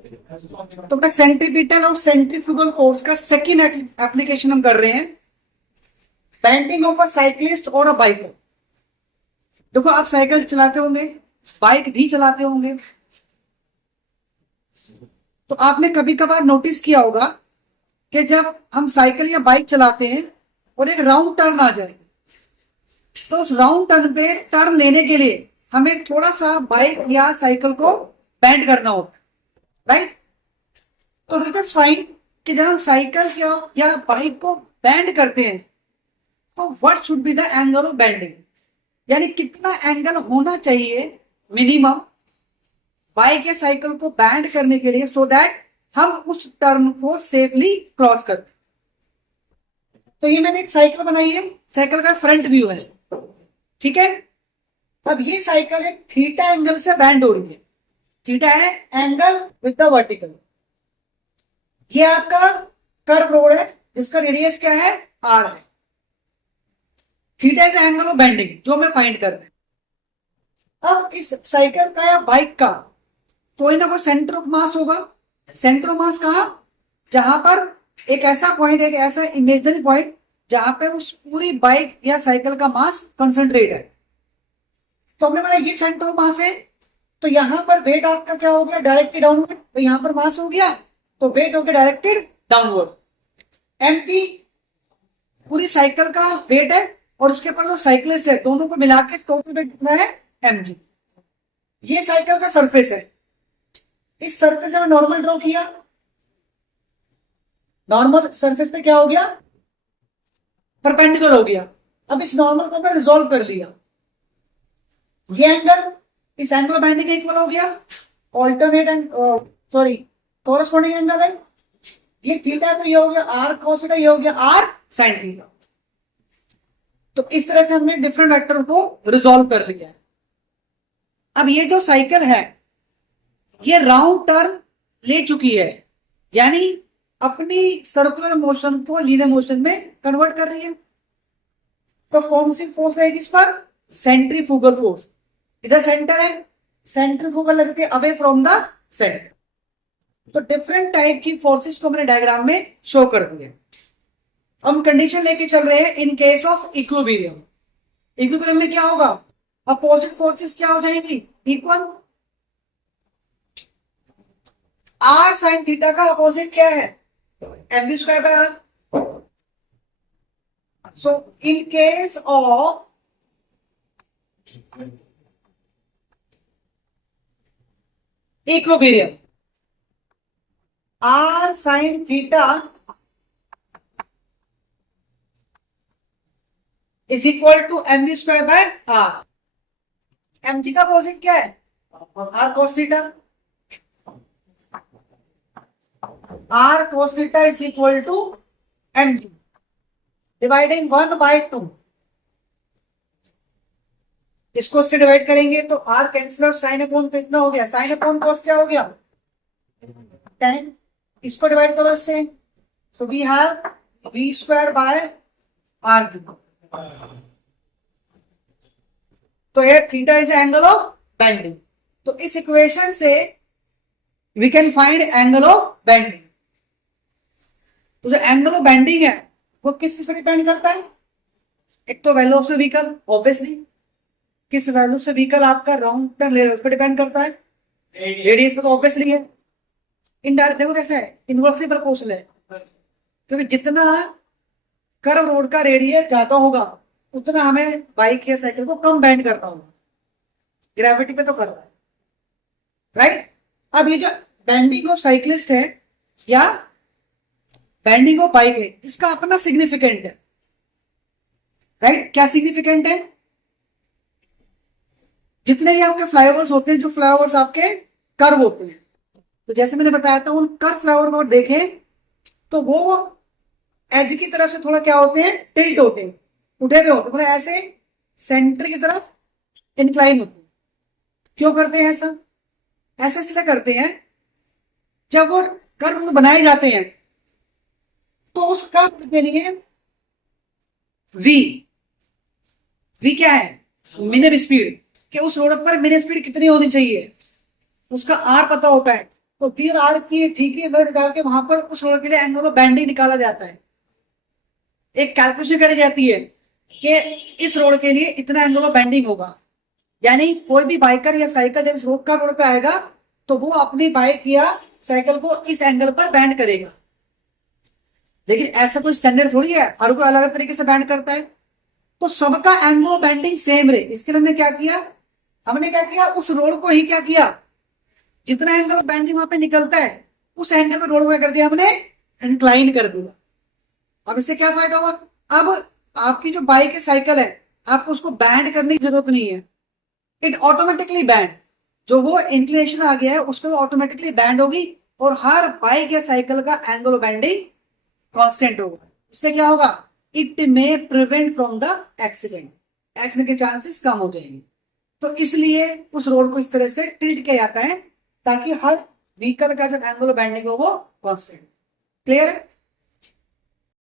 तो बेटा सेंट्रीपिटल और सेंट्रीफ्यूगल फोर्स का सेकेंड एप्लीकेशन हम कर रहे हैं, बेंडिंग ऑफ अ साइक्लिस्ट और अ बाइकर। देखो आप साइकिल चलाते होंगे, बाइक भी चलाते होंगे, तो आपने कभी कभार नोटिस किया होगा कि जब हम साइकिल या बाइक चलाते हैं और एक राउंड टर्न आ जाए, तो उस राउंड टर्न पे टर्न लेने के लिए हमें थोड़ा सा बाइक या साइकिल को बेंड करना होता है, राइट। तो इट इज फाइन कि जब हम साइकिल या बाइक को बेंड करते हैं तो what should be the angle of bending, यानी कितना एंगल होना चाहिए मिनिमम बाइक या साइकिल को बैंड करने के लिए, सो दैट हम उस टर्न को सेफली क्रॉस कर। तो ये मैंने एक साइकिल बनाई है, साइकिल का फ्रंट व्यू है, ठीक है। अब ये साइकिल एक थीटा एंगल से बैंड हो रही है, थीटा है एंगल विद द वर्टिकल। ये आपका कर्व रोड है जिसका रेडियस क्या है, आर है। Theta is angle of bending जो मैं फाइंड कर रहे हैं। अब इस साइकिल का या बाइक का कोई ना कोई सेंटर ऑफ मास होगा। सेंटर ऑफ मास कहां, जहां पर एक ऐसा पॉइंट है, एक ऐसा इमेजिनरी पॉइंट जहां पे उस पूरी बाइक या साइकिल का मास कंसंट्रेट है। तो हमने बोला ये सेंटर ऑफ मास है, तो यहां पर वेट आपका क्या हो गया, डायरेक्टेड डाउनवर्ड। तो यहां पर मास हो गया तो वेट हो गया डायरेक्टेड डाउनवर्ड। एम जी पूरी साइकिल का वेट है और उसके ऊपर जो साइकिलिस्ट है, दोनों को मिला के टोटल वेट कितना है, एम जी। ये साइकिल का सरफेस है, इस सरफेस में नॉर्मल ड्रॉ किया, नॉर्मल सरफेस पे क्या हो गया, परपेंडिकुलर हो गया। अब इस नॉर्मल को मैं रिजोल्व कर लिया, ये एंगल इस एंगल बैंडिंग के इक्वल हो गया, alternate and sorry corresponding angle है। ये थीटा तो ये हो गया आर कॉस थीटा, ये हो गया आर साइन थीटा। तो इस तरह से हमने डिफरेंट वेक्टर को रिजोल्व कर लिया है। अब ये जो साइकिल है ये राउंड टर्न ले चुकी है, यानी अपनी सर्कुलर मोशन को लीनियर मोशन में कन्वर्ट कर रही है। तो कौन सी फोर्स रहेगी इस पर, सेंट्रीफ्यूगल फोर्स। इधर सेंटर है, सेंट्रीफ्यूगल लगती है अवे फ्रॉम द सेंटर। तो डिफरेंट टाइप की फोर्सेस को मैंने डायग्राम में शो कर दिया। हम कंडीशन लेके चल रहे हैं in case of equilibrium. Equilibrium में क्या होगा, अपोजिट फोर्सेस क्या हो जाएगी, इक्वल। आर साइन थीटा का अपोजिट क्या है, m v square by r. So in case of equilibrium r sine theta is equal to m v square by r. M g का अपोजिट क्या है, r cos theta. आर cos theta is equal to mg dividing 1 by 2। इसको से divide करेंगे तो r cancel और sine upon कितना हो गया, साइन अपॉन कॉस क्या हो गया, 10। इसको डिवाइड करो इससे, तो we have v square by r g. तो ये theta is angle of bending. तो इस इक्वेशन से we can find angle of bending. तो जो एंगल ऑफ बेंडिंग है वो किस किस पर डिपेंड करता है, एक तो value of the vehicle, obviously किस वैल्यू से व्हीकल आपका राउंड टर्न ले रहा है उस पर डिपेंड करता है, रेडियस पर तो ऑब्वियसली है। इनडायरेक्ट देखो कैसा है, इनवर्सली प्रोपोर्शनल है, क्योंकि जितना कर्व रोड का रेडियस ज्यादा होगा उतना हमें बाइक या साइकिल को कम बेंड करना होगा, ग्रेविटी पे तो कर रहा है, राइट। अब ये जो बेंडिंग ऑफ साइक्लिस्ट है या बेंडिंग ऑफ बाइक है, इसका अपना सिग्निफिकेंट है, राइट। क्या सिग्निफिकेंट है, जितने भी आपके फ्लाईओवर्स होते हैं, जो फ्लाईओवर्स आपके कर्व होते हैं, तो जैसे मैंने बताया था उन कर्व फ्लाईओवर को देखें तो वो एज की तरफ से थोड़ा क्या होते हैं, टिल्ट होते हैं, उठे हुए होते हैं, मतलब ऐसे सेंटर की तरफ इंक्लाइन होते हैं। क्यों करते हैं ऐसा, ऐसा इसलिए करते हैं जब वो कर्व बनाए जाते हैं तो उस कर्व के लिए वी क्या है, मिनिमम स्पीड, कि उस रोड पर मिनिमम स्पीड कितनी होनी चाहिए उसका आर पता होता है। तो वी आर की जी की वैल्यू निकाल के वहां पर उस रोड के लिए एंगल ऑफ बेंडिंग निकाला जाता है। एक कैलकुलेशन करी जाती है कि इस रोड के लिए इतना एंगल ऑफ बेंडिंग होगा, यानी कोई भी बाइकर या साइकिल जब इस रोड का रोड पे आएगा तो वो अपनी बाइक या साइकिल को इस एंगल पर बैंड करेगा। लेकिन ऐसा कोई स्टैंडर्ड थोड़ी है, हर कोई अलग अलग तरीके से बैंड करता है। तो सबका एंगल ऑफ बेंडिंग सेम रहे, इसके लिए हमने क्या किया, हमने क्या किया, उस रोड को ही क्या किया, जितना एंगल ऑफ बेंडिंग वहां पे निकलता है उस एंगल पर रोड को क्या कर दिया हमने, इंक्लाइन कर दिया। अब इससे क्या फायदा हुआ, अब आपकी जो बाइक है साइकिल है, आपको उसको बैंड करने की जरूरत नहीं है, इट ऑटोमेटिकली बैंड, जो वो इंक्लिनेशन आ गया है उस पर ऑटोमेटिकली बैंड होगी और हर बाइक या साइकिल का एंगल ऑफ बेंडिंग कांस्टेंट होगा। इससे क्या होगा, it may prevent from the accident, accident के चांसेस कम हो जाएंगे। तो इसलिए उस रोड को इस तरह से टिल्ट किया जाता है ताकि हर व्हीकल का जो एंगल ऑफ बेंडिंग हो वो कांस्टेंट। क्लियर है?